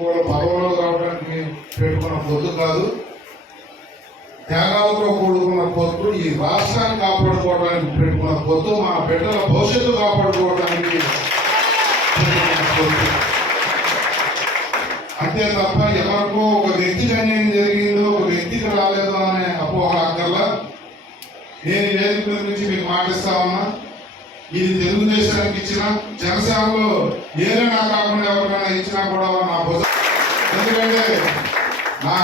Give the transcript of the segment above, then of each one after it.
కూడా పదవులో రావడానికి పెట్టుకున్న పొత్తు కాదు, త్యాగాలతో కూడుకున్న పొత్తు. ఈ రాష్ట్రాన్ని కాపాడుకోవడానికి పెట్టుకున్న పొత్తు, మా బిడ్డల భవిష్యత్తు కాపాడుకోవడానికి పెట్టుకున్న పొత్తు. అంతే తప్ప ఎవరికో ఒక వ్యక్తికి అన్యాయం జరిగిందో, ఒక వ్యక్తికి రాలేదో అనే అపోహ అక్కర్లా. నేను ఈ వేదిక గురించి మీకు మాటిస్తా ఉన్నా, ఇది తెలుగుదేశానికి ఇచ్చిన, జనసేనలో ఏదైనా కాకుండా ఎవరికైనా ఇచ్చినా కూడా నా భుజం. ఎందుకంటే నా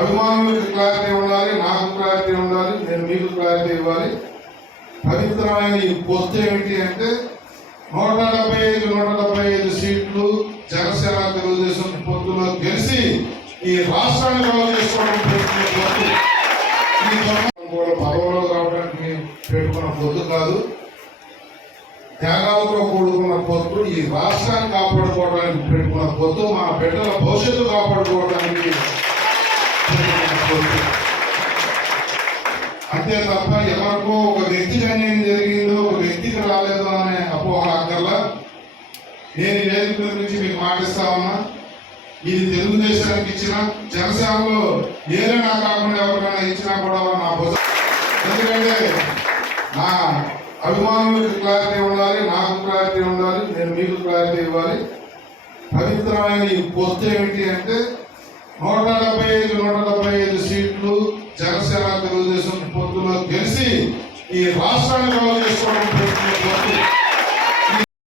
అభిమానులకు క్లారిటీ ఉండాలి, నాకు క్లారిటీ ఉండాలి, నేను మీకు క్లారిటీ ఇవ్వాలి. పవిత్రమైన ఈ పొత్తు ఏమిటి అంటే 175 సీట్లు జనసేన తెలుగుదేశం పొత్తులో గెలిచి ఈ రాష్ట్రాన్ని కవర్ చేసుకోవడం పొత్తు. ఈ కూడా పదవులో రావడానికి పెట్టుకున్న పొత్తు కాదు, త్యాగాలతో కూడుకున్న పొత్తు. ఈ రాష్ట్రాన్ని కాపాడుకోవడానికి పెట్టుకున్న పొత్తు, మా బిడ్డల భవిష్యత్తు కాపాడుకోవడానికి పెట్టుకున్న పొత్తు. అంతే తప్ప ఎవరికో ఒక వ్యక్తికి అన్యాయం జరిగిందో, ఒక వ్యక్తికి రాలేదో అనే అపోహ అక్కర్లా. నేను ఈ వేదిక గురించి మీకు మాటిస్తా ఉన్నా, ఇది తెలుగుదేశానికి ఇచ్చిన, జనసేనలో ఏదైనా కాకుండా ఎవరికైనా ఇచ్చినా కూడా నా భుజం. ఎందుకంటే నా అభిమానులకు క్లారిటీ ఉండాలి, నాకు క్లారిటీ ఉండాలి, నేను మీకు క్లారిటీ ఇవ్వాలి. పవిత్రమైన ఈ పొత్తు ఏమిటి అంటే 175 సీట్లు జనసేన తెలుగుదేశం పొత్తులో గెలిచి ఈ రాష్ట్రాన్ని కవర్ చేసుకోవడం పొత్తు.